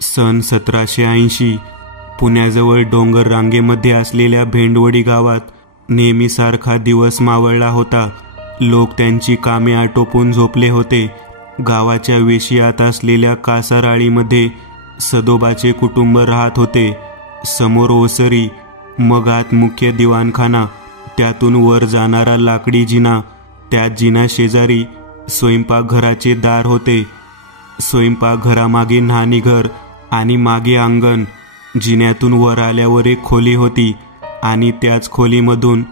सन 1780 पुण्याजवळ डोंगर रांगेमध्ये असलेल्या भेंडवडी गावात नेहमीसारखा दिवस मावळला होता. लोक त्यांची कामे आटोपून झोपले होते. गावाच्या वेशियात असलेल्या कासाराळीमध्ये सदोबाचे कुटुंब राहत होते. समोर ओसरी, मग आत मुख्य दिवाणखाना, त्यातून वर जाणारा लाकडी जिना, त्यात जिना शेजारी स्वयंपाकघराचे दार होते. स्वयंपाकघरामागे न्हाणीघर आणि मागे अंगण. जिन्यातून वर आल्यावर एक खोली होती आणि त्याच खोलीमधून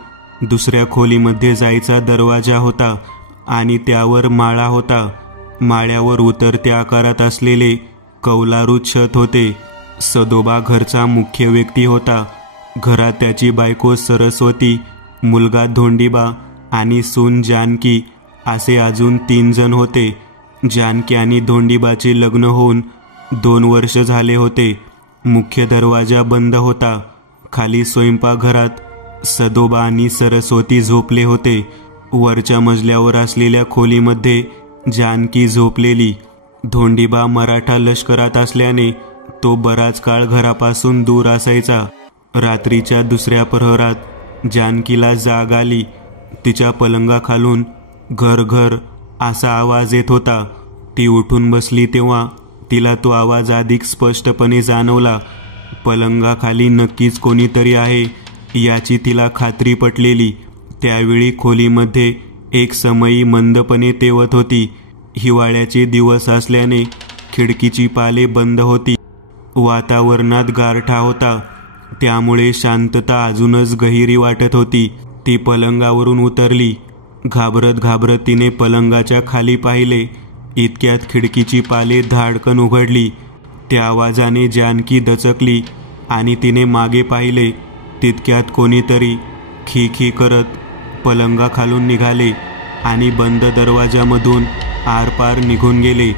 दुसऱ्या खोलीमध्ये जायचा दरवाजा होता आणि त्यावर माळा होता. माळ्यावर उतरत्या आकारात असलेले कौलारू छत होते. सदोबा घरचा मुख्य व्यक्ती होता. घरात त्याची बायको सरस्वती, मुलगा धोंडीबा आणि सून जानकी असे अजून 3 जण होते. जानकी आणि धोंडीबाचे लग्न होऊन 2 वर्ष झाले होते. मुख्य दरवाजा बंद होता. खाली स्वयंपाकघरात सदोबा आणि सरस्वती झोपले होते. वरच्या मजल्यावर असलेल्या खोलीमध्ये जानकी झोपलेली. धोंडीबा मराठा लष्करात असल्याने तो बराच काळ घरापासून दूर असायचा. रात्रीच्या दुसऱ्या प्रहरात जानकीला जाग आली. तिच्या पलंगाखालून घर घर असा आवाज येत होता. ती उठून बसली तेव्हा तिला तो आवाज अधिक स्पष्टपणे जाणवला. पलंगाखाली नक्कीच कोणीतरी आहे याची तिला खात्री पटलेली. त्यावेळी खोलीमध्ये एक समई मंदपणे तेवत होती. हिवाळ्याचे दिवस असल्याने खिडकीची पाले बंद होती. वातावरणात गारठा होता, त्यामुळे शांतता अजूनच गहिरी वाटत होती. ती पलंगावरून उतरली. घाबरत घाबरत तिने पलंगाच्या खाली पाहिले. इतक्यात खिडकीची पाले धाडकन उघडली. त्या आवाजाने जानकी दचकली आणि तिने मागे पाहिले. तितक्यात कोणीतरी खी खी करत पलंगाखालून निघाले आणि बंद दरवाजामधून आरपार निघून गेले.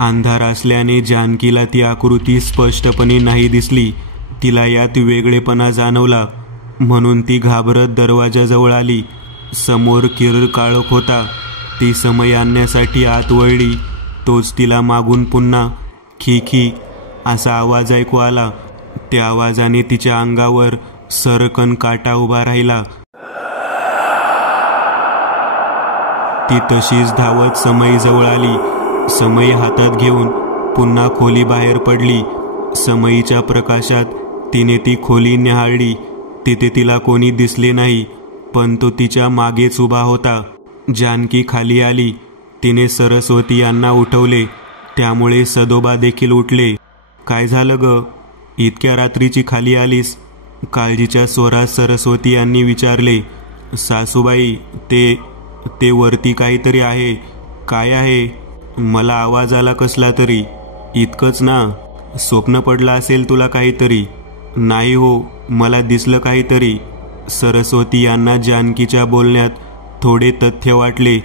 अंधार असल्याने जानकीला ती आकृती स्पष्टपणे नाही दिसली. तिला यात वेगळेपणा जाणवला, म्हणून ती घाबरत दरवाजाजवळ आली. समोर किर्र काळोख होता. ती समई आणण्यासाठी आत वळली. तोच तिला मागून पुन्हा खी खी असा आवाज ऐकू आला. त्या आवाजाने तिच्या अंगावर सरकन काटा उभा राहिला. ती तशीच धावत समईजवळ आली. समई हातात घेऊन पुन्हा खोली बाहेर पडली. समईच्या प्रकाशात तिने ती खोली न्याहाळली. तिथे तिला कोणी दिसले नाही, पण तो तिच्या मागेच उभा होता. जानकी खाली आली. तिने सरस्वती यांना उठवले, त्यामुळे सदोबा देखील उठले. काय झालं ग, इतक्या रात्रीची खाली आलीस? काळजीच्या स्वरात सरस्वती यांनी विचारले. सासूबाई, ते वरती काहीतरी आहे. काय आहे? मला आवाज आला कसला तरी. इतकंच ना? स्वप्न पडलं असेल तुला काहीतरी. नाही हो, मला दिसलं काहीतरी. सरस्वती यांना जानकीच्या बोलण्यात थोडे तथ्य वाटले.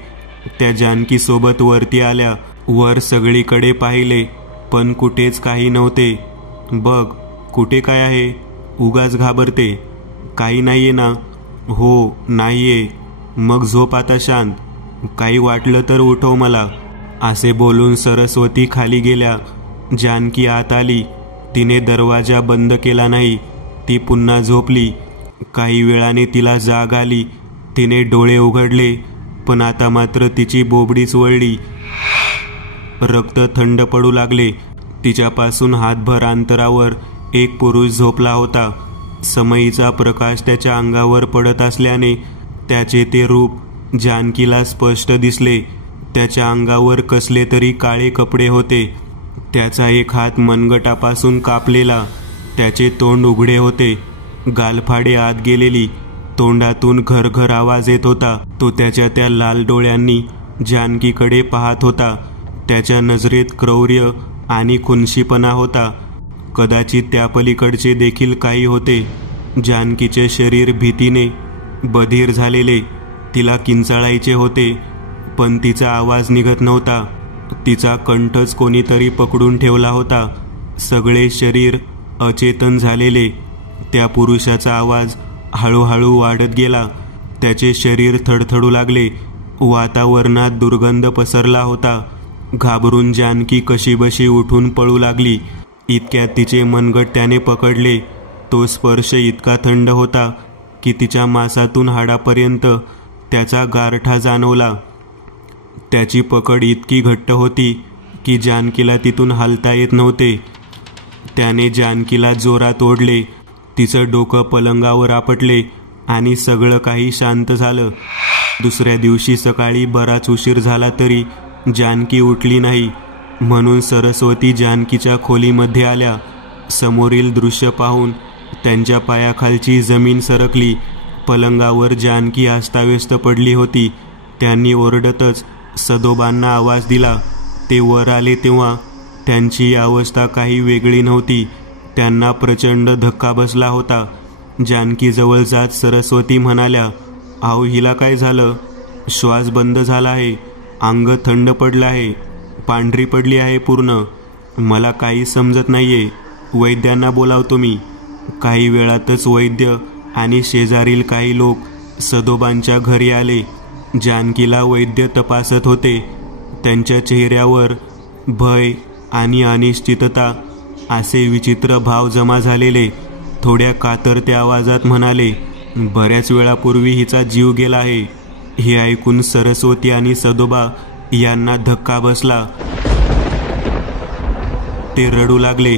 त्या जानकी सोबत वरती आल्या. वर सगळीकडे पाहिले, पण कुठेच काही नव्हते. बघ, कुठे काय आहे? उगाच घाबरते. काही नाहीये ना? हो, नाहीये. मग झोप आता शांत. काही वाटलं तर उठव मला. असे बोलून सरस्वती खाली गेल्या. जानकी आत आली. तिने दरवाजा बंद केला नाही. ती पुन्हा झोपली. काही वेळाने तिला जाग आली. तिने डोळे उघडले, पण आता मात्र तिची बोबडीच वळली. रक्त थंड पडू लागले. तिच्यापासून हातभर अंतरावर एक पुरुष झोपला होता. समईचा प्रकाश त्याच्या अंगावर पडत असल्याने त्याचे ते रूप जानकीला स्पष्ट दिसले. त्याच्या अंगावर कसले तरी काळे कपडे होते. त्याचा एक हात मनगटापासून कापलेला. त्याचे तोंड उघडे होते. गालफाडे आत गेलेली. तोंडातून घरघर आवाज येत होता. तो त्याच्या त्या लाल डोळ्यांनी जानकीकडे पाहत होता. त्याच्या नजरेत क्रौर्य आणि खुनशीपणा होता. कदाचित त्या पलीकडचे देखील काही होते. जानकीचे शरीर भीतीने बधीर झालेले. तिला किंचाळायचे होते, पण तिचा आवाज निघत नव्हता. तिचा कंठच कोणीतरी पकडून ठेवला होता. सगळे शरीर अचेतन झालेले. त्या पुरुषाचा आवाज हळूहळू वाढत गेला. त्याचे शरीर थडथडू लागले. वातावरणात दुर्गंध पसरला होता. घाबरून जानकी कशीबशी उठून पळू लागली. इतक्यात तिचे मनगट त्याने पकडले. तो स्पर्श इतका थंड होता की तिच्या मांसातून हाडापर्यंत त्याचा गारठा जाणवला. त्याची पकड इतकी घट्ट होती की जानकीला तिथून हलता येत नव्हते. त्याने जानकीला जोरात ओढले. तिचं डोकं पलंगावर आपटले आणि सगळं काही शांत झालं. दुसऱ्या दिवशी सकाळी बराच उशीर झाला तरी जानकी उठली नाही, म्हणून सरस्वती जानकीच्या खोलीमध्ये आल्या. समोरील दृश्य पाहून त्यांच्या पायाखालची जमीन सरकली. पलंगावर जानकी अस्ताव्यस्त पडली होती. त्यांनी ओरडतच सदोबांना आवाज दिला. ते वर आले तेव्हा त्यांची अवस्था काही वेगळी नव्हती. त्यांना प्रचंड धक्का बसला होता. जानकीजवळ जात सरस्वती म्हणाल्या, "अहो, हिला काय झालं? श्वास बंद झाला आहे, अंग थंड पडलं आहे, पांढरी पडली आहे पूर्ण. मला काही समजत नाहीये. वैद्यांना बोलावतो मी." काही वेळातच वैद्य आणि शेजारील काही लोक सदोबांच्या घरी आले. जानकीला वैद्य तपासत होते. त्यांच्या चेहऱ्यावर भय आणि अनिश्चितता असे विचित्र भाव जमा झालेले. थोड्या कातरत्या आवाजात म्हणाले, "बऱ्याच वेळापूर्वी हिचा जीव गेला आहे." हे ऐकून सरस्वती आणि सदोबा यांना धक्का बसला. ते रडू लागले.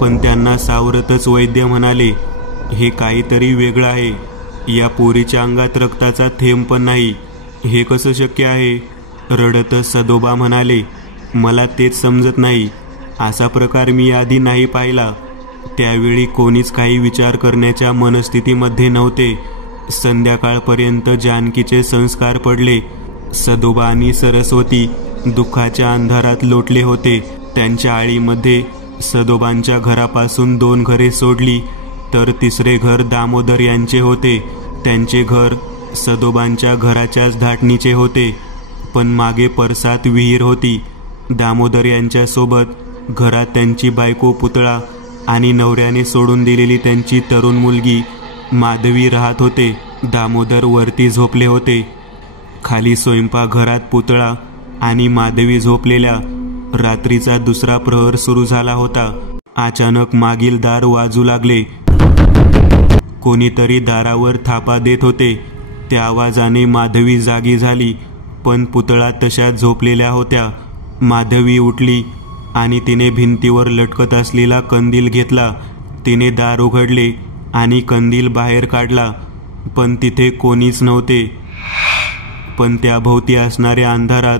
पण त्यांना सावरतच वैद्य म्हणाले, "हे काहीतरी वेगळं आहे. या पोरीच्या अंगात रक्ताचा थेंब पण नाही. हे कसं शक्य आहे?" रडतच सदोबा म्हणाले, "मला तेच समजत नाही. असा प्रकार मी आधी नाही पाहिला." त्यावेळी कोणीच काही विचार करण्याच्या मनस्थितीमध्ये नव्हते. संध्याकाळपर्यंत जानकीचे संस्कार पडले. सदोबा आणि सरस्वती दुःखाच्या अंधारात लोटले होते. त्यांच्या आळीमध्ये सदोबांच्या घरापासून 2 घरे सोडली तर तिसरे घर दामोदर यांचे होते. त्यांचे घर सदोबांच्या घराच्याच धाटणीचे होते, पण मागे परसात विहीर होती. दामोदर यांच्यासोबत घरात त्यांची बायको पुतळा आणि नवऱ्याने सोडून दिलेली त्यांची तरुण मुलगी माधवी राहत होते. दामोदर वरती झोपले होते. खाली स्वयंपाकघरात पुतळा आणि माधवी झोपलेल्या. रात्रीचा दुसरा प्रहर सुरू झाला होता. अचानक मागील दार वाजू लागले. कोणीतरी दारावर थापा देत होते. त्या आवाजाने माधवी जागी झाली, पण पुतळा तशाच झोपलेल्या होत्या. माधवी उठली आणि तिने भिंतीवर लटकत असलेला कंदील घेतला. तिने दार उघडले आणि कंदील बाहेर काढला, पण तिथे कोणीच नव्हते. पण त्याभोवती असणाऱ्या अंधारात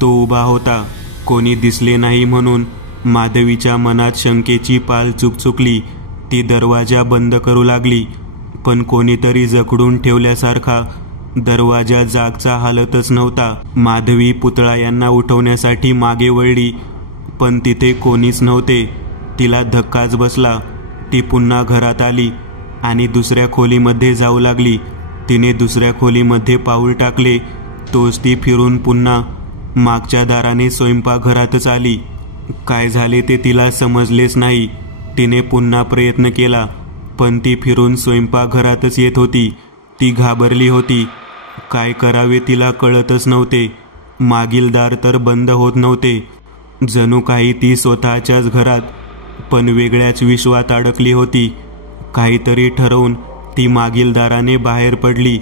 तो उभा होता. कोणी दिसले नाही म्हणून माधवीच्या मनात शंकेची पाल चुकचुकली. ती दरवाजा बंद करू लागली, पण कोणीतरी जखडून ठेवल्यासारखा दरवाजा जागचा हालतच नव्हता. माधवी पुतळा यांना उठवण्यासाठी मागे वळली, पण तिथे कोणीच नव्हते. तिला धक्काच बसला. ती पुन्हा घरात आली आणि दुसऱ्या खोलीमध्ये जाऊ लागली. तिने दुसऱ्या खोलीमध्ये पाऊल टाकले तोच ती फिरून पुन्हा मागच्या दाराने स्वयंपाकघरातच आली. काय झाले ते तिला समजलेच नाही. तिने पुन्हा प्रयत्न केला, पण ती फिरून स्वयंपाकघरातच येत होती. ती घाबरली होती. काय करावे तिला कळतच नव्हते. मागील दार तर बंद होत नव्हते. जणू काही ती स्वतःच्याच घरात पण वेगळ्याच विश्वात अडकली होती. काहीतरी ठरवून ती मागील दाराने बाहेर पडली.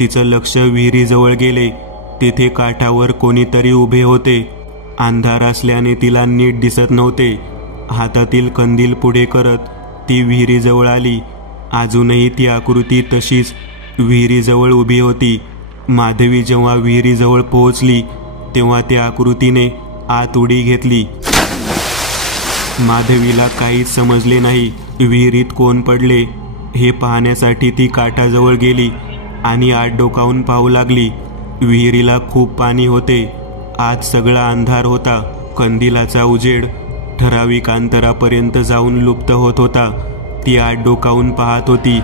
तिचं लक्ष विहिरीजवळ गेले. तिथे काठावर कोणीतरी उभे होते. अंधार असल्याने तिला नीट दिसत नव्हते. हातातील कंदील पुढे करत ती विहिरीजवळ आली. अजूनही ती आकृती तशीच विहिरीजवळ उभी होती. माधवी जेव्हा विहिरीजवळ पोहोचली तेव्हा त्या आकृतीने आत उडी घेतली. माधवीला काहीच समजले नाही. विहिरीत कोण पडले हे पाहण्यासाठी ती काठाजवळ गेली आणि आत डोकावून पाहू लागली. विहिरीला खूप पाणी होते. आत सगळा अंधार होता. कंदिलाचा उजेड ठराविक अंतरापर्यंत जाऊन लुप्त होत होता. ती आत डोकावून पाहत होती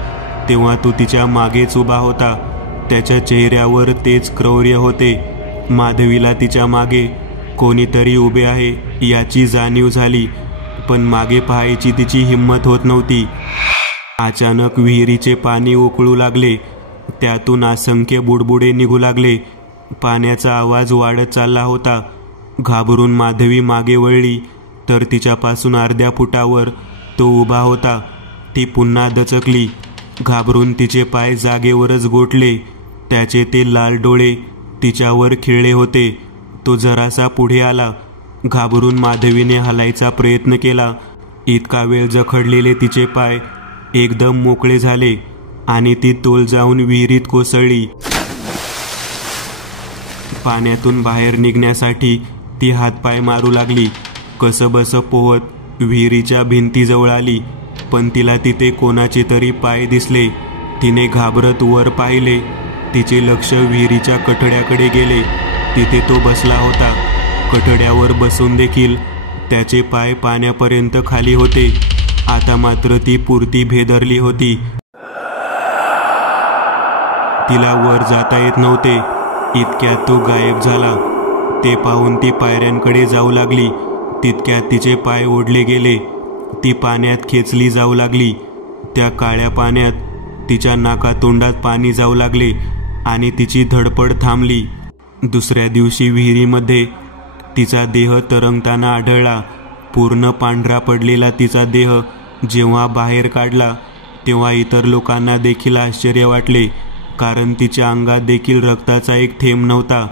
तेव्हा तो तिच्या मागेच उभा होता. त्याच्या चेहऱ्यावर तेच क्रौर्य होते. माधवीला तिच्या मागे कोणीतरी उभे आहे याची जाणीव झाली, पण मागे पाहायची तिची हिंमत होत नव्हती. अचानक विहिरीचे पाणी उकळू लागले. त्यातून असंख्य बुडबुडे निघू लागले. पाण्याचा आवाज वाढत चालला होता. घाबरून माधवी मागे वळली तर तिच्यापासून अर्ध्या फुटावर तो उभा होता. ती पुन्हा दचकली. घाबरून तिचे पाय जागेवरच गोठले. त्याचे ते लाल डोळे तिच्यावर खिळले होते. तो जरासा पुढे आला. घाबरून माधवीने हलायचा प्रयत्न केला. इतका वेळ जखडलेले तिचे पाय एकदम मोकळे झाले आणि ती तोल जाऊन विहिरीत कोसळली. पाण्यातून बाहेर निघण्यासाठी ती हातपाय मारू लागली. कसंबसं पोहत विहिरीच्या भिंतीजवळ आली, पण तिला तिथे कोणाचे तरी पाय दिसले. तिने घाबरत वर पाहिले. तिचे लक्ष विहिरीच्या कठड्याकडे गेले. तिथे तो बसला होता. कठड्यावर बसून देखील त्याचे पाय पाण्यापर्यंत खाली होते. आता मात्र ती पुरती भेदरली होती. तिला वर जाता येत नव्हते. इतक्यात तो गायब झाला. ते पाहून ती पायऱ्यांकडे जाऊ लागली. तितक्यात तिचे पाय ओढले गेले. ती पाण्यात खेचली जाऊ लागली. त्या काळ्या पाण्यात तिच्या नाकातोंडात पाणी जाऊ लागले आणि तिची धडपड थांबली. दुसऱ्या दिवशी विहिरीमध्ये तिचा देह तरंगताना आढळला. पूर्ण पांढरा पडलेला तिचा देह जेव्हा बाहेर काढला तेव्हा इतर लोकांना देखील आश्चर्य वाटले, कारण तिच्या अंगात देखील रक्ताचा एक थेंब नव्हता.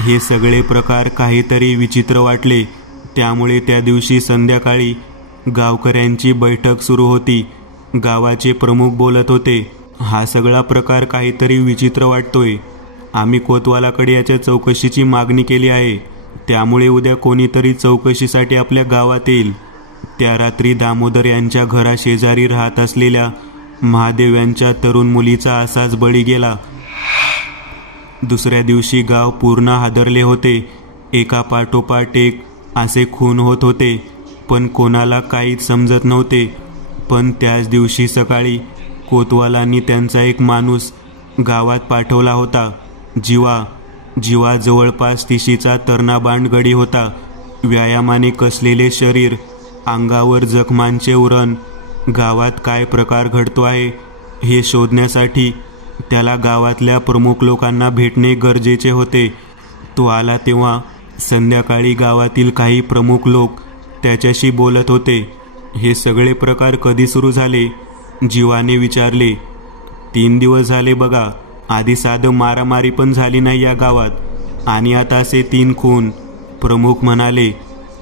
हे सगळे प्रकार काहीतरी विचित्र वाटले. त्यामुळे त्या दिवशी संध्याकाळी गावकऱ्यांची बैठक सुरू होती. गावाचे प्रमुख बोलत होते, हा सगळा प्रकार काहीतरी विचित्र वाटतोय. आम्ही कोतवालाकडे याच्या चौकशीची मागणी केली आहे. त्यामुळे उद्या कोणीतरी चौकशीसाठी आपल्या गावात येईल. त्या रात्री दामोदर यांच्या घराशेजारी राहत असलेल्या महादेव यांच्या तरुण मुलीचा असाच बळी गेला. दुसऱ्या दिवशी गाव पूर्ण हादरले होते. एका पाठोपाठ एक असे खून होत होते, पण कोणाला काहीच समजत नव्हते. पण त्याच दिवशी सकाळी कोतवालांनी त्यांचा एक माणूस गावात पाठवला होता. जीवा जवळपास 30चा तरणबाण गडी होता. व्यायामाने कसलेले शरीर, अंगावर जखमांचे उरण. गावात काय प्रकार घडतो आहे हे शोधण्यासाठी त्याला गावातल्या प्रमुख लोकांना भेटणे गरजेचे होते. तो आला तेव्हा संध्याकाळी गावातील काही प्रमुख लोक त्याच्याशी बोलत होते. हे सगळे प्रकार कधी सुरू झाले? जीवाने विचारले. 3 दिवस झाले बघा. आधी साधं मारामारी पण झाली नाही या गावात, आणि आता असे 3 खून. प्रमुख म्हणाले,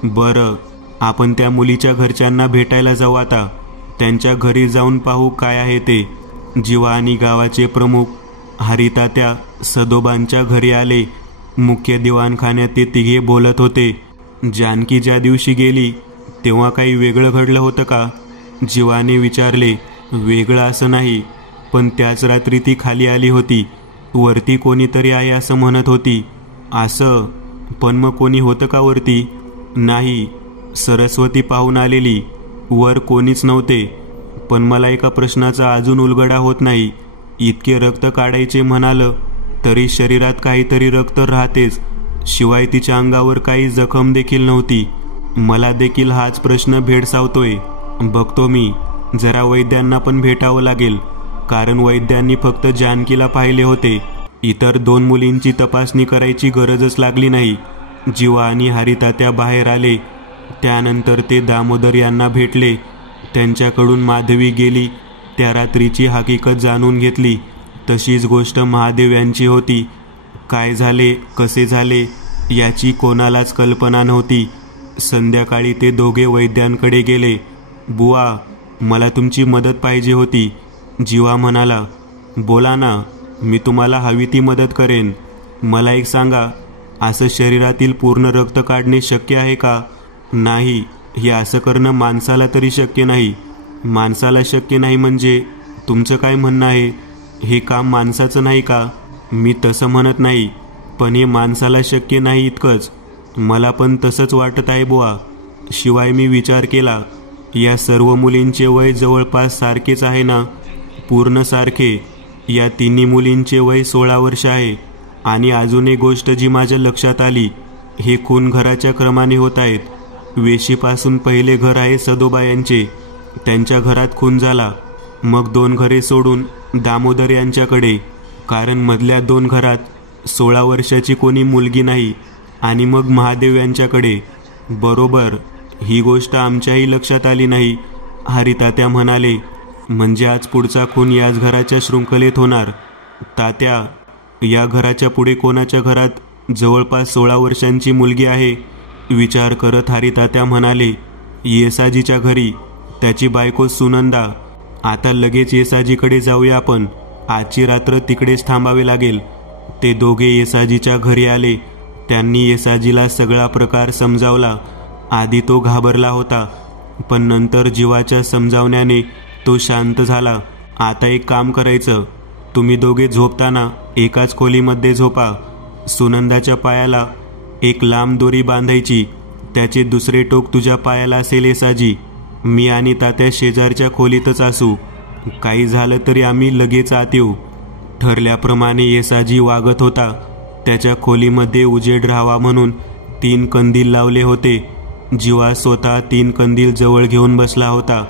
बरं, आपण त्या मुलीच्या घरच्यांना भेटायला जाऊ. आता त्यांच्या घरी जाऊन पाहू काय आहे ते. जीवा आणि गावाचे प्रमुख हरितात्या सदोबांच्या घरी आले. मुख्य दिवाणखान्यात ते तिघे बोलत होते. जानकी ज्या दिवशी गेली तेव्हा काही वेगळं घडलं होतं का? जीवाने विचारले. वेगळं असं नाही, पण त्याच रात्री ती खाली आली होती. वरती कोणीतरी आहे असं म्हणत होती. असं? पण मग कोणी होतं का वरती? नाही, सरस्वती पाहून आलेली. वर कोणीच नव्हते. पण मला एका प्रश्नाचा अजून उलगडा होत नाही. इतके रक्त काढायचे म्हणालं तरी शरीरात काहीतरी रक्त राहतेच. शिवाय तिच्या अंगावर काही जखम देखील नव्हती. मला देखील हाच प्रश्न भेडसावतोय. बघतो मी. जरा वैद्यांना पण भेटावं लागेल, कारण वैद्यांनी फक्त जानकीला पाहिले होते. इतर 2 मुलींची तपासणी करायची गरजच लागली नाही. जीवा आणि हरितात्या बाहेर आले. त्यानंतर ते दामोदर यांना भेटले. त्यांच्याकडून माधवी गेली त्या रात्रीची हकीकत जाणून घेतली. तशीच गोष्ट महादेव यांची होती. काय झाले, कसे झाले याची कोणालाच कल्पना नव्हती. संध्याकाळी ते दोघे वैद्यांकडे गेले. बुवा, मला तुमची मदत पाहिजे होती. जीवा म्हणाला. बोला ना, मी तुम्हाला हवी ती मदत करेन. मला एक सांगा, असं शरीरातील पूर्ण रक्त काढणे शक्य आहे का? नाही, हे असं करणं माणसाला तरी शक्य नाही. माणसाला शक्य नाही म्हणजे तुमचं काय म्हणणं आहे? हे काम माणसाचं नाही का? मी तसं म्हणत नाही, पण हे माणसाला शक्य नाही इतकंच. मला पण तसंच वाटत आहे बुवा. शिवाय मी विचार केला, या सर्व मुलींचे वय जवळपास सारखेच आहे ना? पूर्ण सारखे. या 3 मुलींचे वय 16 वर्ष आहे. आणि अजून एक गोष्ट जी माझ्या लक्षात आली, हे खून घराच्या क्रमाने होत आहेत. वेशीपासून पहिले घर आहे सदोबा यांचे. त्यांच्या घरात खून झाला. मग 2 घरे सोडून दामोदर यांच्याकडे, कारण मधल्या 2 घरात 16 वर्षाची कोणी मुलगी नाही. आणि मग महादेव यांच्याकडे. बरोबर, ही गोष्ट आमच्याही लक्षात आली नाही. हरितात्या म्हणाले. म्हणजे आज पुढचा खून याच घराच्या शृंखलेत होणार. तात्या, या घराच्या पुढे कोणाच्या घरात जवळपास 16 वर्षांची मुलगी आहे? विचार करत हरितात्या म्हणाले. येसाजीच्या घरी, त्याची बायको सुनंदा. आता लगेच येसाजीकडे जाऊया आपण. आजची रात्र तिकडेच थांबावे लागेल. ते दोघे येसाजीच्या घरी आले. त्यांनी येसाजीला सगळा प्रकार समजावला. आधी तो घाबरला होता, पण नंतर जीवाच्या समजावण्याने तो शांत झाला. आता एक काम करायचं, तुम्ही दोघे झोपताना एकाच खोलीमध्ये झोपा. सुनंदाच्या पायाला एक लांब दोरी बांधायची, त्याचे दुसरे टोक तुझ्या पायाला असेल येसाजी. मी आणि तात्या शेजारच्या खोलीतच असू. काही झालं तरी आम्ही लगेच आत येऊ. ठरल्याप्रमाणे येसाजी वागत होता. त्याच्या खोलीमध्ये उजेड राहावा म्हणून 3 कंदील लावले होते. जीवा स्वतः 3 कंदील जवळ घेऊन बसला होता.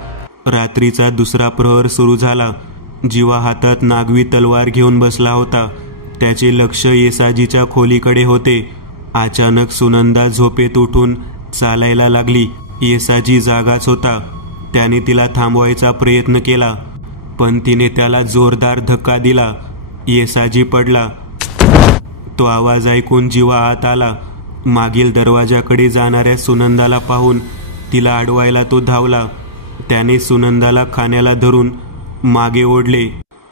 रात्रीचा दुसरा प्रहर सुरू झाला. जीवा हातात नागवी तलवार घेऊन बसला होता. त्याचे लक्ष येसाजीच्या खोलीकडे होते. अचानक सुनंदा झोपेत उठून चालायला लागली. येसाजी जागाच होता. त्याने तिला थांबवायचा प्रयत्न केला, पण तिने त्याला जोरदार धक्का दिला. येसाजी पडला. तो आवाज ऐकून जीवा आत आला. मागील दरवाजाकडे जाणाऱ्या सुनंदाला पाहून तिला अडवायला तो धावला. त्याने सुनंदाला खाण्याला धरून मागे ओढले.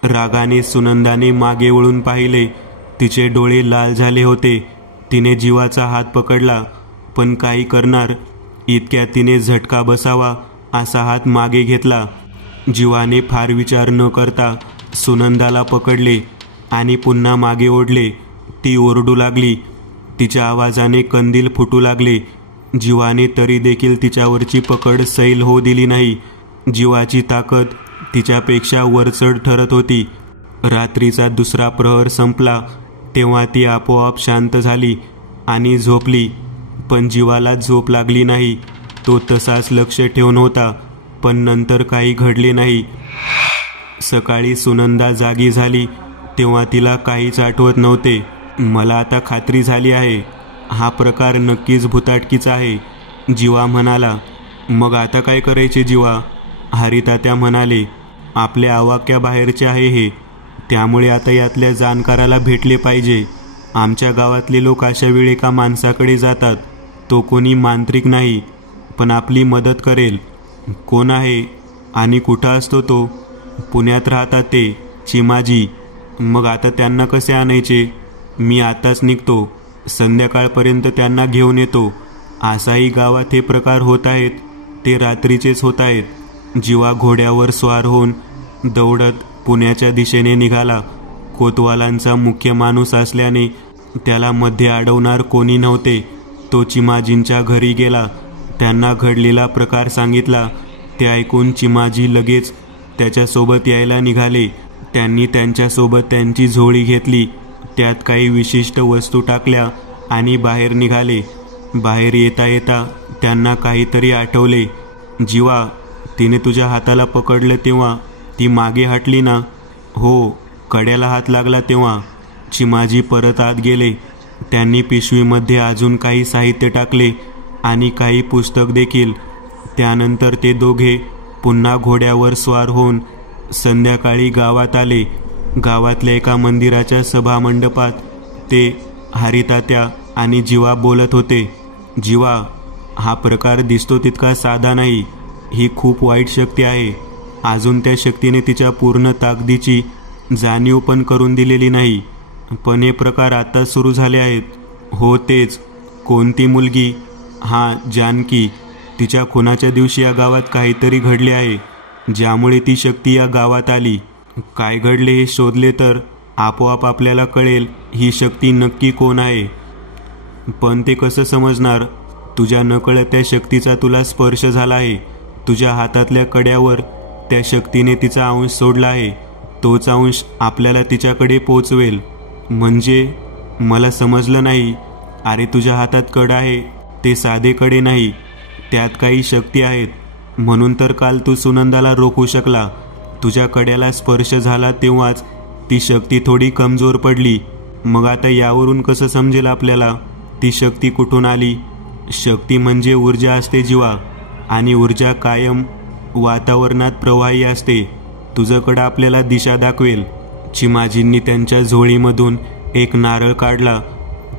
रागाने सुनंदाने मागे वळून पाहिले. तिचे डोळे लाल झाले होते. तिने जीवाचा हात पकडला, पण काही करणार इतक्यात तिने झटका बसावा असा हात मागे घेतला. जीवाने फार विचार न करता सुनंदाला पकडले आणि पुन्हा मागे ओढले. ती ओरडू लागली. तिच्या आवाजाने कंदील फुटू लागले. जीवाने तरी देखील तिच्यावरची पकड सैल होऊ दिली नाही. जीवाची ताकद तिच्यापेक्षा वरचढ ठरत होती. रात्रीचा दुसरा प्रहर संपला तेव्हा ती आपोआप शांत झाली आणि झोपली. पण जीवाला झोप लागली नाही. तो तसाच लक्ष ठेवून होता, पण नंतर काही घडले नाही. सकाळी सुनंदा जागी झाली तेव्हा तिला काहीच आठवत नव्हते. मला आता खात्री झाली आहे, हा प्रकार नक्कीच भुताटकीचा आहे, जीवा म्हणाला. मग आता काय करायचे जीवा? हरितात्या म्हणाले. आपल्या आवाक्याबाहेरचे आहे हे, त्यामुळे आता यातल्या जाणकाराला भेटले पाहिजे. आमच्या गावातले लोक अशा वेळी एका माणसाकडे जातात. तो कोणी मांत्रिक नाही, पण आपली मदत करेल. कोण आहे आणि कुठं असतो तो? पुण्यात राहतात ते, चिमाजी. मग आता त्यांना कसे आणायचे? मी आताच निघतो. संध्याकाळपर्यंत त्यांना घेऊन येतो. असाही गावात हे प्रकार होत आहेत, ते रात्रीचेच होत आहेत. जीवा घोड्यावर स्वार होऊन दौडत पुण्याच्या दिशेने निघाला. कोतवालांचा मुख्य माणूस असल्याने त्याला मध्ये अडवणार कोणी नव्हते. तो चिमाजींच्या घरी गेला. त्यांना घडलेला प्रकार सांगितला. ते ऐकून चिमाजी लगेच त्याच्यासोबत यायला निघाले. त्यांनी त्यांच्यासोबत त्यांची झोळी घेतली. त्यात काही विशिष्ट वस्तू टाकल्या आणि बाहेर निघाले. बाहेर येता येता त्यांना काहीतरी आठवले. जीवा, तिने तुझ्या हाताला पकडलं तेव्हा ती मागे हटली ना? हो, कड्याला हात लागला तेव्हा. चिमाजी परत आत गेले. त्यांनी पिशवीमध्ये अजून काही साहित्य टाकले आणि काही पुस्तक देखील. त्यानंतर ते दोघे पुन्हा घोड्यावर स्वार होऊन संध्याकाळी गावात आले. गावातल्या एका मंदिराच्या सभामंडपात ते हरितात्या आणि जीवा बोलत होते. जीवा, हा प्रकार दिसतो तितका साधा नाही. ही खूप वाईट शक्ती आहे. अजून त्या शक्तीने तिच्या पूर्ण ताकदीची जाणीव पण करून दिलेली नाही. पण हे प्रकार आता सुरू झाले आहेत. हो तेच. कोणती मुलगी? हां, जानकी. तिच्या खुनाच्या दिवशी या गावात काहीतरी घडले आहे, ज्यामुळे ती शक्ती या गावात आली. काय घडले हे शोधले तर आपोआप आपल्याला कळेल ही शक्ती नक्की कोण आहे. पण ते कसं समजणार? तुझ्या नकळत त्या शक्तीचा तुला स्पर्श झाला आहे. तुझ्या हातातल्या कड्यावर त्या शक्तीने तिचा अंश सोडला आहे. तोच अंश आपल्याला तिच्याकडे पोचवेल. म्हणजे मला समजलं नाही. अरे, तुझ्या हातात कड आहे ते साधे कडे नाही, त्यात काही शक्ती आहेत. म्हणून तर काल तू सुनंदाला रोखू शकला. तुझ्या कड्याला स्पर्श झाला तेव्हाच ती शक्ती थोडी कमजोर पडली. मग आता यावरून कसं समजेल आपल्याला? ती शक्ती कुठून आली? शक्ती म्हणजे ऊर्जा असते जीवा, आणि ऊर्जा कायम वातावरणात प्रवाही असते. तुझ्याकडं आपल्याला दिशा दाखवेल. चिमाजींनी त्यांच्या झोळीमधून एक नारळ काढला,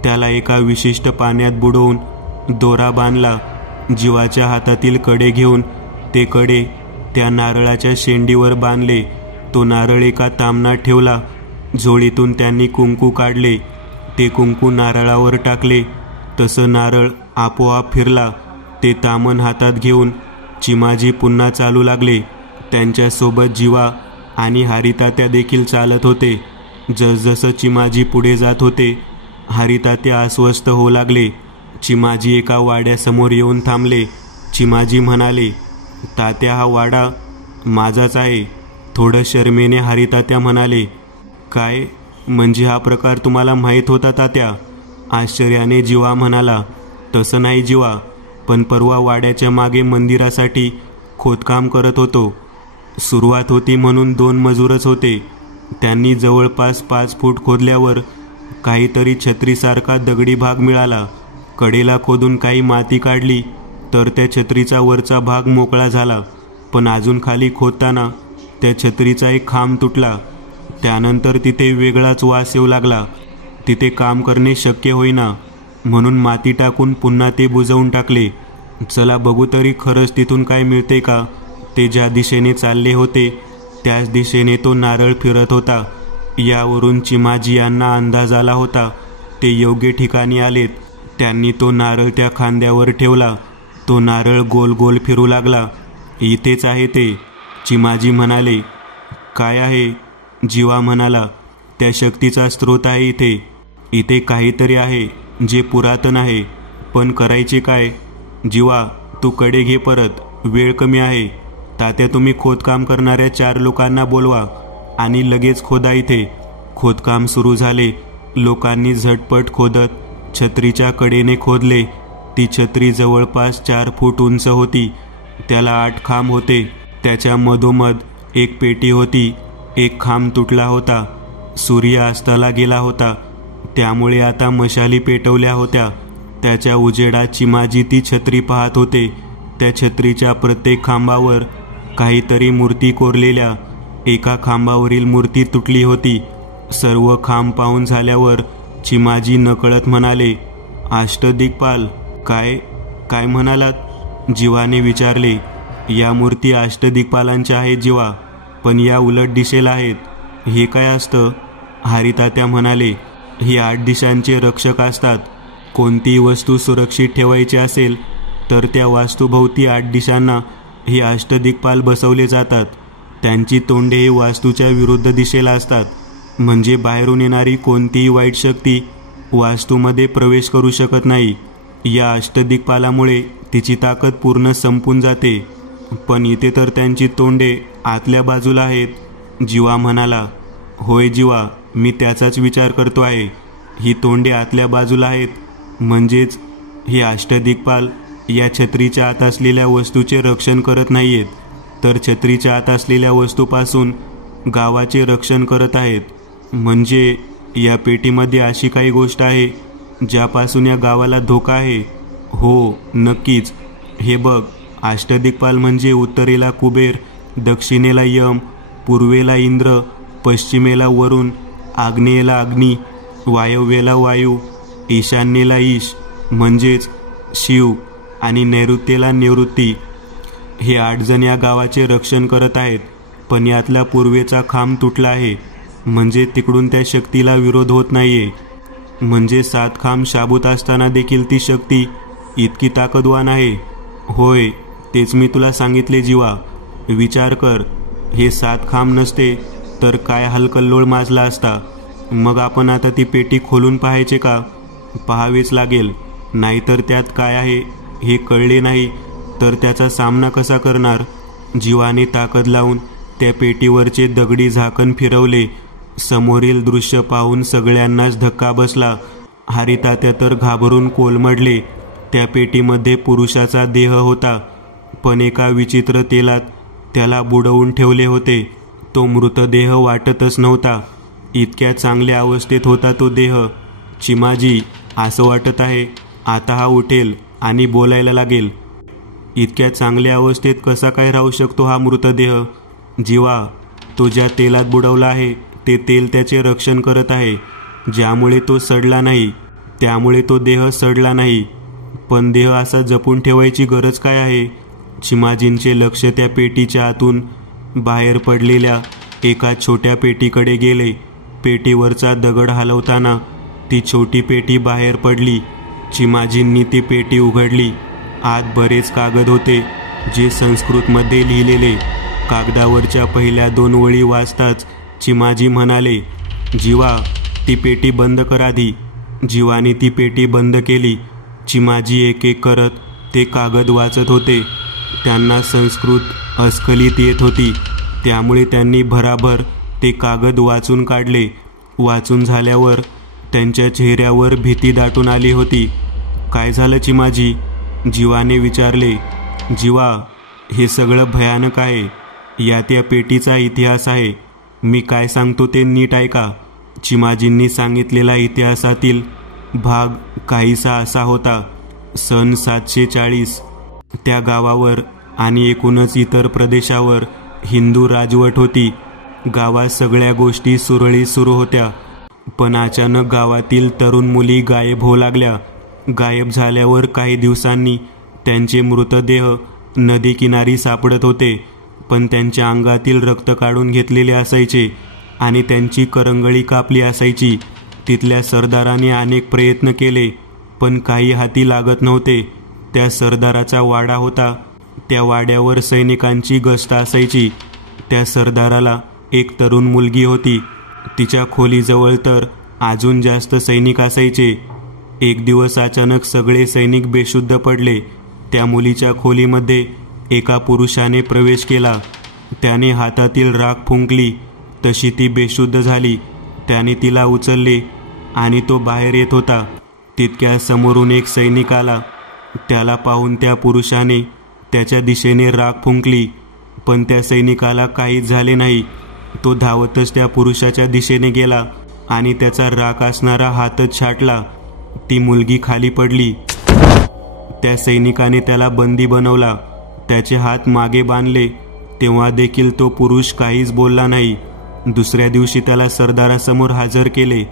त्याला एका विशिष्ट पाण्यात बुडवून दोरा बांधला. जीवाच्या हातातील कडे घेऊन ते कडे त्या नारळाच्या शेंडीवर बांधले. तो नारळ एका तामणात ठेवला. झोळीतून त्यांनी कुंकू काढले. ते कुंकू नारळावर टाकले. तसं नारळ आपोआप फिरला. ते तामण हातात घेऊन चिमाजी पुन्हा चालू लागले. त्यांच्यासोबत जीवा आणि हरितात्या देखील चालत होते. जसजसं चिमाजी पुढे जात होते, हरितात्या अस्वस्थ होऊ लागले. चिमाजी एका वाड्यासमोर येऊन थांबले. चिमाजी म्हणाले, तात्या, हा वाडा माझाच आहे. थोडं शरमेने हरितात्या म्हणाले, काय म्हणजे हा प्रकार तुम्हाला माहीत होता तात्या? आश्चर्याने जीवा म्हणाला, तसं नाही जीवा, पण परवा वाड्याच्या मागे मंदिरासाठी खोदकाम करत होतो. सुरुवात होती म्हणून 2 मजूरच होते. त्यांनी जवळपास 5 फूट खोदल्यावर काहीतरी छत्रीसारखा दगडी भाग मिळाला. कडेला खोदून काही माती काढली तर त्या छत्रीचा वरचा भाग मोकळा झाला. पण अजून खाली खोदताना त्या छत्रीचा एक खांब तुटला. त्यानंतर तिथे वेगळाच वास येऊ लागला. तिथे काम करणे शक्य होईना, म्हणून माती टाकून पुन्हा ते बुजवून टाकले. चला बघू तरी खरंच तिथून काय मिळते का. ते ज्या दिशेने चालले होते त्याच दिशेने तो नारळ फिरत होता. यावरून चिमाजी यांना अंदाज आला होता. ते योग्य ठिकाणी आलेत. त्यांनी तो नारळ त्या खांद्यावर ठेवला. तो नारळ गोल गोल फिरू लागला. इथेच आहे ते, चिमाजी म्हणाले. काय आहे? जीवा म्हणाला, त्या शक्तीचा स्रोत आहे इथे. इथे काहीतरी आहे जे पुरातन आहे, पण करायचे काय? जीवा, तू कडे घे परत, वेळ कमी आहे. तात्या, तुम्ही खोदकाम करणाऱ्या 4 लोकांना बोलवा आणि लगेच खोदा इथे. खोदकाम सुरू झाले. लोकांनी झटपट खोदत छत्रीच्या कडेने खोदले. ती छत्री जवळपास 4 फूट उंच होती. त्याला 8 खांब होते. त्याच्या मधोमध एक पेटी होती. एक खांब तुटला होता. सूर्य अस्ताला गेला होता, त्यामुळे आता मशाली पेटवल्या होत्या. त्याच्या उजेडात चिमाजी ती छत्री पाहत होते. त्या छत्रीच्या प्रत्येक खांबावर काहीतरी मूर्ती कोरलेल्या. एका खांबावरील मूर्ती तुटली होती. सर्व खांब पाहून झाल्यावर चिमाजी नकळत म्हणाले, अष्टदिग्पाल. काय काय म्हणालात? जीवाने विचारले. या मूर्ती अष्टदिग्पालांच्या आहेत जीवा, पण या उलट दिशेला आहेत. हे काय असतं? हरितात्या म्हणाले, ही 8 दिशांचे रक्षक असतात. कोणतीही वस्तू सुरक्षित ठेवायची असेल तर त्या वास्तूभोवती 8 दिशांना हे अष्टदिग्पाल बसवले जातात. त्यांची तोंडे ही वास्तूच्या विरुद्ध दिशेला असतात, म्हणजे बाहेरून येणारी कोणतीही वाईट शक्ती वास्तूमध्ये प्रवेश करू शकत नाही. या अष्टदिग्पालामुळे तिची ताकद पूर्ण संपून जाते. पण इथे तर त्यांची तोंडे आतल्या बाजूला आहेत, जीवा म्हणाला. होय जीवा, मी त्याचाच विचार करतो आहे. ही तोंडे आतल्या बाजूला आहेत, म्हणजेच हे अष्टदिग्पाल या छत्रीच्या आत असलेल्या वस्तूचे रक्षण करत नाहीयेत, तर छत्रीच्या आत असलेल्या वस्तूपासून गावाचे रक्षण करत आहेत. म्हणजे या पेटीमध्ये अशी काही गोष्ट आहे ज्यापासून या गावाला धोका आहे? हो, नक्कीच. हे बघ, अष्टदिग्पाल म्हणजे उत्तरेला कुबेर, दक्षिणेला यम, पूर्वेला इंद्र, पश्चिमेला वरुण, आग्नेयेला अग्नी, वायव्येला वायू, ईशान्येला ईश म्हणजेच शिव, आणि नैऋत्येला निवृत्ती. हे 8 जण या गावाचे रक्षण करत आहेत. पण यातला पूर्वेचा खांब तुटला आहे, म्हणजे तिकडून त्या शक्तीला विरोध होत नाहीये. म्हणजे 7 खांब शाबूत असताना देखील ती शक्ती इतकी ताकदवान आहे. होय, तेच मी तुला सांगितले जीवा. विचार कर, हे 7 खांब नसते तर काय हलकल्लोळ माजला असता. मग आपण आता ती पेटी खोलून पाहायचे का? पाहावेच लागेल, नाहीतर त्यात काय आहे हे कळले नाही तर त्याचा सामना कसा करणार? जीवाने ताकद लावून त्या पेटीवरचे दगडी झाकण फिरवले. समोरील दृश्य पाहून सगळ्यांनाच धक्का बसला. हरितात्या तर घाबरून कोलमडले. त्या पेटीमध्ये पुरुषाचा देह होता, पण एका विचित्र तेलात त्याला बुडवून ठेवले होते. तो मृतदेह वाटतच नव्हता. इतक्या चांगल्या अवस्थेत होता तो देह. चिमाजी, असं वाटत आहे आता हा उठेल आणि बोलायला लागेल. इतक्या चांगल्या अवस्थेत कसा काय राहू शकतो हा मृतदेह? जीवा, तो ज्या तेलात बुडवला आहे ते तेल त्याचे रक्षण करत आहे, ज्यामुळे तो सडला नाही. त्यामुळे तो देह सडला नाही. पण देह असा जपून ठेवायची गरज काय आहे? चिमाजींचे लक्ष त्या पेटीच्या आतून बाहेर पडलेल्या एका छोट्या पेटीकडे गेले. पेटीवरचा दगड हलवताना ती छोटी पेटी बाहेर पडली. चिमाजींनी ती पेटी उघडली. आत बरेच कागद होते, जे संस्कृतमध्ये लिहिलेले. कागदावरच्या पहिल्या 2 ओळी वाचताच चिमाजी म्हणाले, जीवा, ती पेटी बंद कर आधी. जीवाने ती पेटी बंद केली. चिमाजी एक एक करत ते कागद वाचत होते. त्यांना संस्कृत अस्खलित येत होती, त्यामुळे त्यांनी भराभर ते कागद वाचून काढले. वाचून झाल्यावर त्यांच्या चेहऱ्यावर भीती दाटून आली होती. काय झालं चिमाजी? जीवाने विचारले. जीवा, हे सगळं भयानक आहे. यात या पेटीचा इतिहास आहे. मी काय सांगतो ते नीट ऐका. चिमाजींनी सांगितलेला इतिहासातील भाग काहीसा असा होता. सन 740 त्या गावावर आणि एकूणच इतर प्रदेशावर हिंदू राजवट होती. गावात सगळ्या गोष्टी सुरळीत सुरू होत्या. पण अचानक गावातील तरुण मुली गायब होऊ लागल्या. गायब झाल्यावर काही दिवसांनी त्यांचे मृतदेह नदीकिनारी सापडत होते. पण त्यांच्या अंगातील रक्त काढून घेतलेले असायचे आणि त्यांची करंगळी कापली असायची. तिथल्या सरदाराने अनेक प्रयत्न केले, पण काही हाती लागत नव्हते. त्या सरदाराचा वाडा होता. त्या वाड्यावर सैनिकांची गस्त असायची. त्या सरदाराला एक तरुण मुलगी होती. तिच्या खोलीजवळ तर अजून जास्त सैनिक असायचे. एक दिवस अचानक सगळे सैनिक बेशुद्ध पडले. त्या मुलीच्या खोलीमध्ये एका पुरुषाने प्रवेश केला. त्याने हातातील राख फुंकली, तशी ती बेशुद्ध झाली. त्याने तिला उचलले आणि तो बाहेर येत होता. तितक्या समोरून एक सैनिक आला. त्याला पाहून त्या पुरुषाने त्याच्या दिशेने राख फुंकली, पण त्या सैनिकाला काहीच झाले नाही. तो धावतच त्या पुरुषाच्या दिशेने गेला आणि त्याचा राख असणारा हातच छाटला. ती मुलगी खाली पडली. त्या सैनिकाने त्याला बंदी बनवला. त्याचे हात मागे बांधले. तेव्हा देखील तो पुरुष काहीच बोलला नाही. दुसऱ्या दिवशी त्याला सरदारासमोर हजर केले.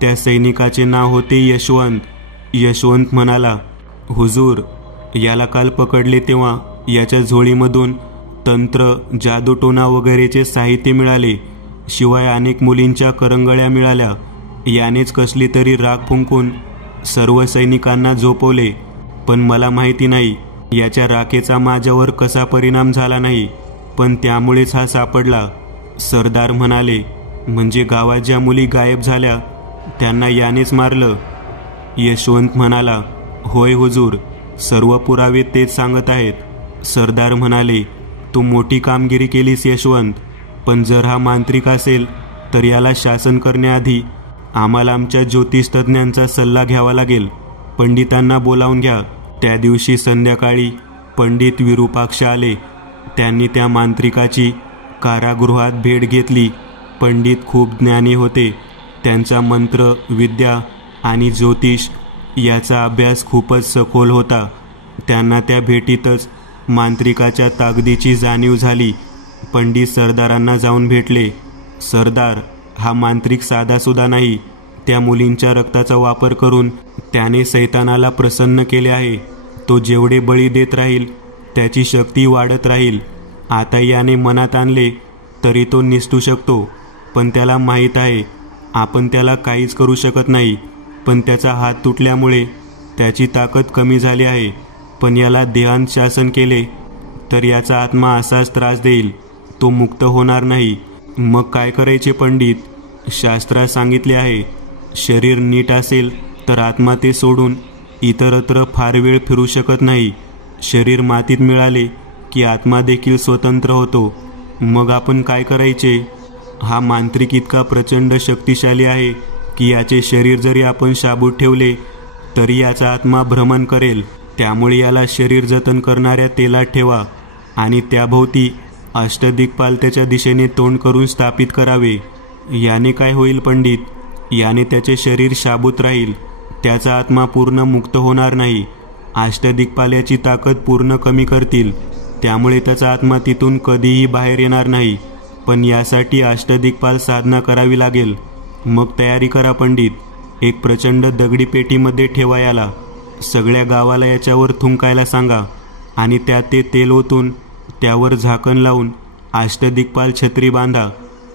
त्या सैनिकाचे नाव होते यशवंत. यशवंत म्हणाला, हुजूर, याला काल पकडले तेव्हा याच्या झोळीमधून तंत्र, जादूटोना वगैरेचे साहित्य मिळाले. शिवाय अनेक मुलींच्या करंगळ्या मिळाल्या. यानेच कसली तरी राख फुंकून सर्व सैनिकांना झोपवले. पण मला माहिती नाही याच्या राखेचा माझ्यावर कसा परिणाम झाला नाही, पण त्यामुळेच हा सापडला. सरदार म्हणाले, म्हणजे गावात ज्या मुली गायब झाल्या त्यांना यानेच मारलं? यशवंत म्हणाला, होय हुजूर, सर्व पुरावे तेच सांगत आहेत. सरदार म्हणाले, तू मोठी कामगिरी केलीस यशवंत, पण जर हा मांत्रिक असेल तर याला शासन करण्याआधी आम्हाला आमच्या ज्योतिषतज्ञांचा सल्ला घ्यावा लागेल. पंडितांना बोलावून घ्या. त्या दिवशी संध्याकाळी पंडित विरूपाक्ष आले. त्यांनी त्या मांत्रिकाची कारागृहात भेट घेतली. पंडित खूप ज्ञानी होते. त्यांचा मंत्र, विद्या आणि ज्योतिष याचा अभ्यास खूपच सखोल होता. त्यांना त्या भेटीतच मांत्रिकाच्या ताकदीची जाणीव झाली. पंडित सरदारांना जाऊन भेटले. सरदार, हा मांत्रिक साधासुद्धा नाही. त्या मुलींच्या रक्ताचा वापर करून त्याने सैतानाला प्रसन्न केले आहे. तो जेवढे बळी देत राहील त्याची शक्ती वाढत राहील. आता याने मनात आणले तरी तो निसटू शकतो, पण त्याला माहीत आहे आपण त्याला काहीच करू शकत नाही. पण त्याचा हात तुटल्यामुळे त्याची ताकद कमी झाली आहे. पण याला देहांत शासन केले तर याचा आत्मा असाच त्रास देईल. तो मुक्त होणार नाही. मग काय करायचे पंडित? शास्त्रात सांगितले आहे, शरीर नीट असेल तर आत्मा ते सोडून इतरत्र फार वेळ फिरू शकत नाही. शरीर मातीत मिळाले की आत्मा देखील स्वतंत्र होतो. मग आपण काय करायचे? हा मांत्रिक इतका प्रचंड शक्तिशाली आहे की याचे शरीर जरी आपण शाबूत ठेवले तरी याचा आत्मा भ्रमण करेल. त्यामुळे याला शरीर जतन करणाऱ्या तेलात ठेवा आणि त्याभोवती अष्टदिक्पाल त्याच्या दिशेने तोंड करून स्थापित करावे. याने काय होईल पंडित? याने त्याचे शरीर शाबूत राहील. त्याचा आत्मा पूर्ण मुक्त होणार नाही. अष्टदिक्पाल याची ताकद पूर्ण कमी करतील, त्यामुळे त्याचा आत्मा तिथून कधीही बाहेर येणार नाही. पण यासाठी अष्टदिक्पाल साधना करावी लागेल. मग तयारी करा पंडित. एक प्रचंड दगडी पेटीमध्ये ठेवा याला. सगळ्या गावाला याच्यावर थुंकायला सांगा आणि त्यात ते तेल ओतून त्यावर झाकण लावून अष्टदिक्पाल छत्री बांधा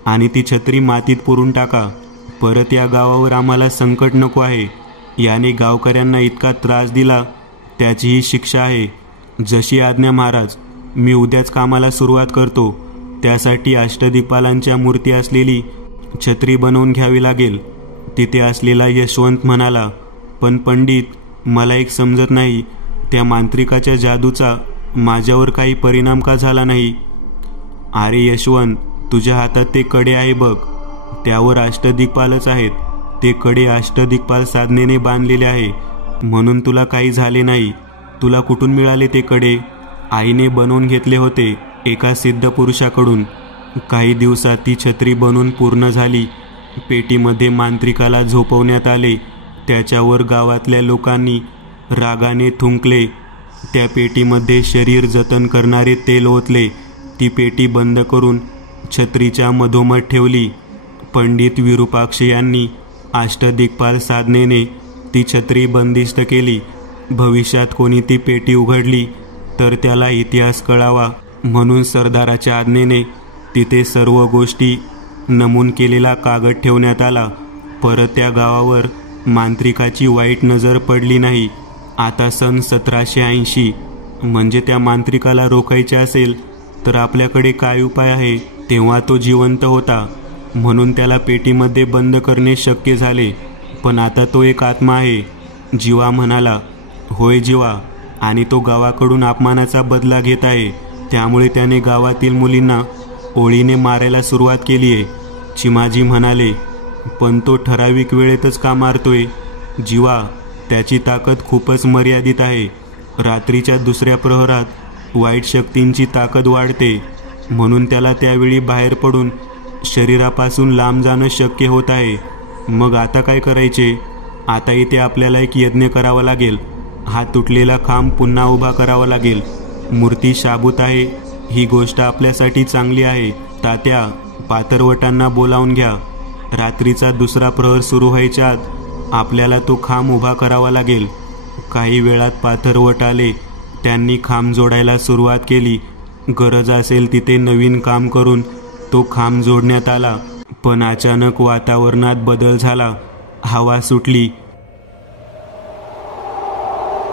आणि ती छत्री मातीत पुरून टाका. परत या गावावर आम्हाला संकट नको आहे. याने गावकऱ्यांना इतका त्रास दिला, त्याची ही शिक्षा आहे. जशी आज्ञा महाराज. मी उद्याच कामाला सुरुवात करतो. त्यासाठी अष्टदिक्पालांच्या मूर्ती असलेली छत्री बनवून घ्यावी लागेल. तिथे असलेला यशवंत म्हणाला, पण पंडित, मला एक समजत नाही, त्या मांत्रिकाच्या जादूचा माझ्यावर काही परिणाम का झाला नाही? अरे यशवंत, तुझ्या हातात ते कडे आहे बघ, त्यावर अष्टदिक्पालच आहेत. ते कडे अष्टदिक्पाल साधनेने बांधलेले आहे, म्हणून तुला काही झाले नाही. तुला कुठून मिळाले ते कडे? आईने बनवून घेतले होते एका सिद्ध पुरुषाकडून. काही दिवसात ती छत्री बनवून पूर्ण झाली. पेटीमध्ये मांत्रिकाला झोपवण्यात आले. त्याच्यावर गावातल्या लोकांनी रागाने थुंकले. त्या पेटीमध्ये शरीर जतन करणारे तेल ओतले. ती पेटी बंद करून छत्रीच्या मधोमध ठेवली. पंडित विरूपाक्ष यांनी अष्टदिक्पाल साधनेने ती छत्री बंदिस्त केली. भविष्यात कोणी ती पेटी उघडली तर त्याला इतिहास कळावा म्हणून सरदाराच्या आज्ञेने तिथे सर्व गोष्टी नमूद केलेला कागद ठेवण्यात आला. परत त्या गावावर मांत्रिकाची वाईट नजर पडली नाही. आता सन 1780, म्हणजे त्या मांत्रिकाला रोखायचे असेल तर आपल्याकडे काय उपाय आहे? तेव्हा तो जिवंत होता म्हणून त्याला पेटीमध्ये बंद करणे शक्य झाले. पण आता तो एक आत्मा आहे. जीवा म्हणाला, होय जीवा, आणि तो गावाकडून अपमानाचा बदला घेत आहे. त्यामुळे त्याने गावातील मुलींना ओळीने मारायला सुरुवात केली आहे. चिमाजी म्हणाले, पण तो ठराविक वेळेतच का मारतोय? जीवा, त्याची ताकद खूपच मर्यादित आहे. रात्रीच्या दुसऱ्या प्रहरात वाईट शक्तींची ताकद वाढते, म्हणून त्याला त्यावेळी बाहेर पडून शरीरापासून लांब जाणं शक्य होत आहे. मग आता काय करायचे? आता इथे आपल्याला एक यज्ञ करावा लागेल. हा तुटलेला खांब पुन्हा उभा करावा लागेल. मूर्ती शाबूत आहे, ही गोष्ट आपल्यासाठी चांगली आहे. तात्या, पातरवटांना बोलावून घ्या. रात्रीचा दुसरा प्रहर सुरू व्हायच्या आत आपल्याला तो खांब उभा करावा लागेल. काही वेळात पाथरवट आले. त्यांनी खांब जोडायला सुरुवात केली. गरज असेल तिथे नवीन काम करून तो खांब जोडण्यात आला. पण अचानक वातावरणात बदल झाला. हवा सुटली.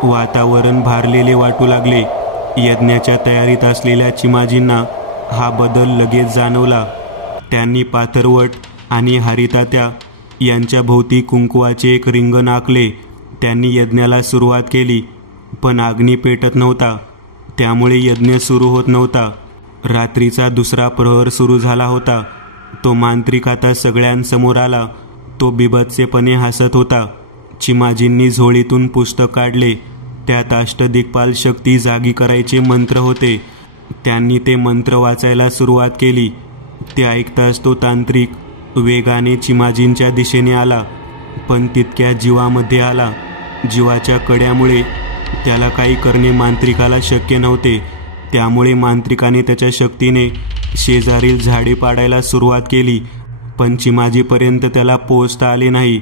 वातावरण भारलेले वाटू लागले. यज्ञाच्या तयारीत असलेल्या चिमाजींना हा बदल लगेच जाणवला. त्यांनी पाथरवट आणि हरितात्या यांच्या भोवती कुंकवाचे एक रिंगण आखले. त्यांनी यज्ञाला सुरुवात केली, पण अग्नी पेटत नव्हता. त्यामुळे यज्ञ सुरू होत नव्हता. रात्रीचा दुसरा प्रहर सुरू झाला होता. तो मांत्रिक आता सगळ्यांसमोर आला. तो बिभत्सेपणे हसत होता. चिमाजींनी झोळीतून पुस्तक काढले. त्यात अष्टदिक्पाल शक्ती जागी करायचे मंत्र होते. त्यांनी ते मंत्र वाचायला सुरुवात केली. ते ऐकताच तो तांत्रिक वेगाने चिमाजींच्या दिशेने आला, पण तितक्या जीवामध्ये आला. जीवाच्या कड्यामुळे त्याला काही करणे मांत्रिकाला शक्य नव्हते. त्यामुळे मांत्रिकाने त्याच्या शक्तीने शेजारील झाडे पाडायला सुरुवात केली, पण चिमाजीपर्यंत त्याला पोहोचता आले नाही.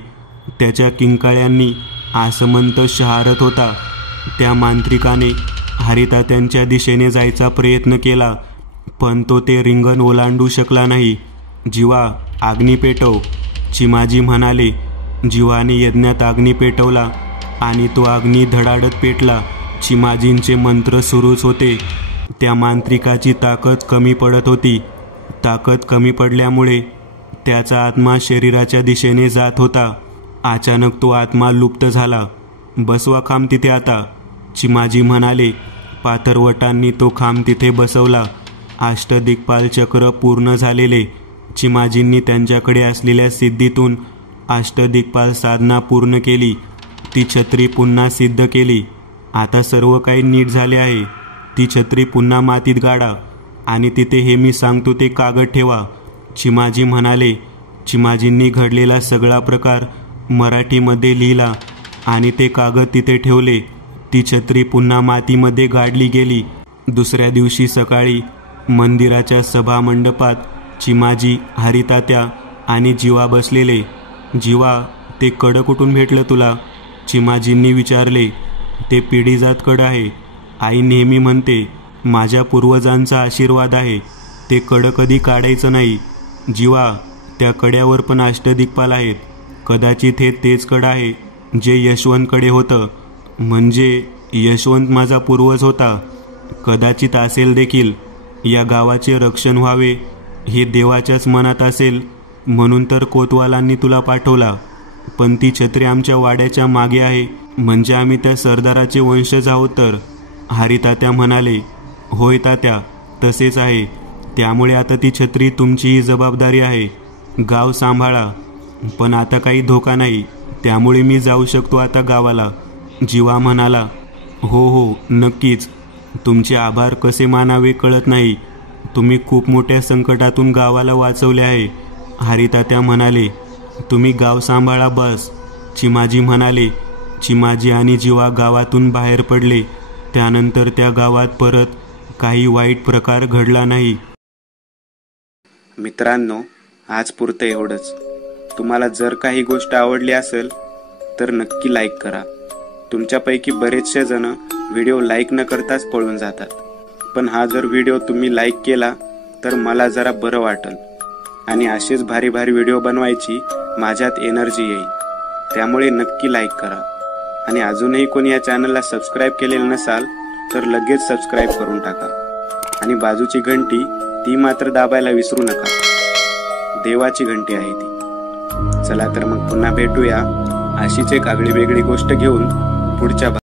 त्याच्या किंकाळ्यांनी आसमंत शहारत होता. त्या मांत्रिकाने हरितात्यांच्या दिशेने जायचा प्रयत्न केला, पण तो ते रिंगण ओलांडू शकला नाही. जीवा, अग्नी पेटव, चिमाजी म्हणाले. जीवाने यज्ञात अग्नी पेटवला आणि तो अग्नी धडाडत पेटला. चिमाजींचे मंत्र सुरूच होते. त्या मांत्रिकाची ताकद कमी पडत होती. ताकद कमी पडल्यामुळे त्याचा आत्मा शरीराच्या दिशेने जात होता. अचानक तो आत्मा लुप्त झाला. बसवा खांब तिथे आता, चिमाजी म्हणाले. पाथरवटांनी तो खांब तिथे बसवला. अष्टदिक्पाल चक्र पूर्ण झालेले. चिमाजींनी त्यांच्याकडे असलेल्या सिद्धीतून अष्टदिक्पाल साधना पूर्ण केली. ती छत्री पुन्हा सिद्ध केली. आता सर्व काही नीट झाले आहे. ती छत्री पुन्हा मातीत गाडा आणि तिथे हे मी सांगतो ते कागद ठेवा, चिमाजी म्हणाले. चिमाजींनी घडलेला सगळा प्रकार मराठीमध्ये लिहिला आणि ते कागद तिथे ठेवले. ती छत्री पुन्हा मातीमध्ये गाडली गेली. दुसऱ्या दिवशी सकाळी मंदिराच्या सभामंडपात चिमाजी, हरितात्या आणि जीवा बसलेले. जीवा, ते कडं कुठून भेटलं तुला? चिमाजींनी विचारले. ते पिढीजात कडं आहे. आई नेहमी म्हणते, माझ्या पूर्वजांचा आशीर्वाद आहे. ते कडं कधी काढायचं नाही. जीवा, त्या कड्यावर पण अष्टदिक्पाल आहेत. कदाचित हे तेच कडं आहे जे यशवंतकडे होतं. म्हणजे यशवंत माझा पूर्वज होता. कदाचित असेल देखील. या गावाचे रक्षण व्हावे हे देवाच्याच मनात असेल म्हणून तर कोतवालांनी तुला पाठवला. पण ती छत्री आमच्या वाड्याच्या मागे आहे. म्हणजे आम्ही त्या सरदाराचे वंशज आहोत तर? हरितात्या म्हणाले. होय तात्या, तसेच आहे. त्यामुळे आता ती छत्री तुमचीही जबाबदारी आहे. गाव सांभाळा. पण आता काही धोका नाही, त्यामुळे मी जाऊ शकतो आता गावाला. जीवा म्हणाला. हो हो, नक्कीच. तुमचे आभार कसे मानावे कळत नाही. तुम्ही खूप मोठ्या संकटातून गावाला वाचवले आहे. हरितात्या म्हणाले. तुम्ही गाव सांभाळा बस. चिमाजी म्हणाले. चिमाजी आणि जीवा गावातून बाहेर पडले. त्यानंतर त्या गावात परत काही वाईट प्रकार घडला नाही. मित्रांनो, आज पुरतं एवढंच. तुम्हाला जर काही गोष्ट आवडली असेल तर नक्की लाईक करा. तुमच्यापैकी बरेचसे जण व्हिडिओ लाईक न करताच पळून जातात. पण हा जर व्हिडिओ तुम्ही लाईक केला तर मला जरा बरं वाटेल आणि असेच भारी भारी व्हिडिओ बनवायची माझ्यात एनर्जी येईल. त्यामुळे नक्की लाईक करा. आणि अजूनही कोणी या चॅनलला सबस्क्राईब केलेलं नसाल तर लगेच सबस्क्राईब करून टाका. आणि बाजूची घंटी ती मात्र दाबायला विसरू नका. देवाची घंटी आहे ती. चला तर मग पुन्हा भेटूया अशीच एक आगळी वेगळी गोष्ट घेऊन पुढच्या